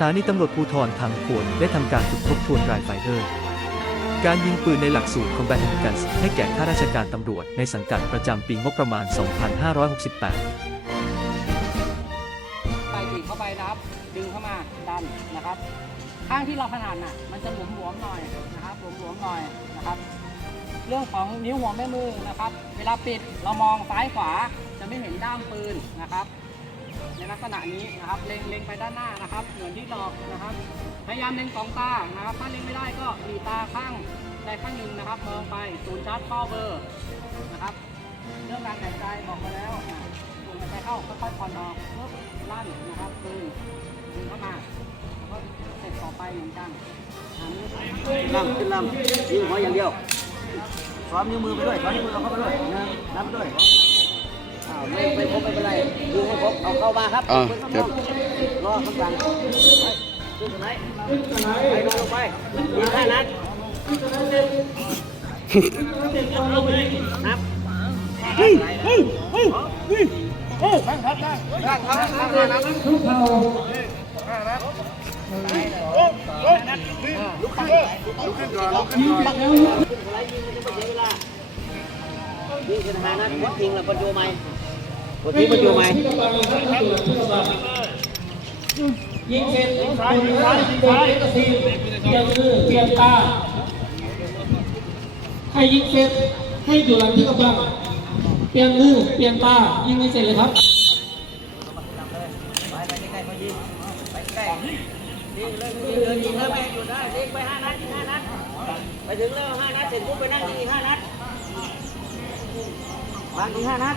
ถานีตำรวจภูธรทางพวนได้ทำการฝึกทบทวนรายไฟเดอร์ การยิงปืนในหลักสูตร Combat Guns ให้แก่ข้าราชการตำรวจในสังกัดประจำปีงบประมาณ 2568ไปบีบเข้าไปนะครับ ดึงเข้ามาดันนะครับ ข้างที่เราถนัดน่ะ มันจะหลวมๆหน่อยนะครับหลวมๆหน่อยนะครับ เรื่องของนิ้วหัวแม่มือนะครับ เวลาปิดเรามองซ้ายขวาจะไม่เห็นด้ามปืนนะครับ ในลักษณะนี้นะครับเล็งเล็งไปด้านหน้านะครับ เหมือนที่หลอกนะครับ พยายามเล็งสองตานะครับ ถ้าเล็งไม่ได้ก็มีตาข้างใดข้างหนึ่งนะครับมองไปศูนย์ชาร์จเป้าเบอร์นะครับ เรื่องการหายใจบอกไปแล้วสูดหายใจเข้าค่อยๆผ่อนออกเพิ่มลั่นนะครับดึงดึงเข้ามาแล้วก็เสร็จต่อไปเหมือนกันอันลำขึ้นลำยิงหัวอย่างเดียวซ้อมนิ้วมือไปด้วยซ้อมนิ้วมือเราเข้าไปด้วยนึ่งนับไปด้วย ไม่ไม่ครบไม่เป็นไรยิงให้ครบเอาเข้ามาครับอ่าปืนเดี๋ยวรอข้างหลังไปขึ้นตรงไหนไปลงลงไปยิงห้านัดนับอะไรยิงมันจะไม่เสียเวลายิงขึ้นห้านัดกดทิ้งแล้วกดโยไหม กดทิ้งกดโยไหมยิงเสร็จคนซ้ายยิงซ้ายยิงเปลี่ยนมือเปลี่ยนตาให้ยิงเสร็จให้อยู่หลังที่กำบังเปลี่ยนมือเปลี่ยนตายิงให้เสร็จเลยครับไปไปใกล้ๆเขายิงไปใกล้ยิงเลยยิงเลยยิงเลยไม่ให้หยุดได้ยิงไปห้านัดยิงห้านัดไปถึงแล้วห้านัดเสร็จปุ๊บไปนั่งยิงอีกห้านัดวางอีกห้านัด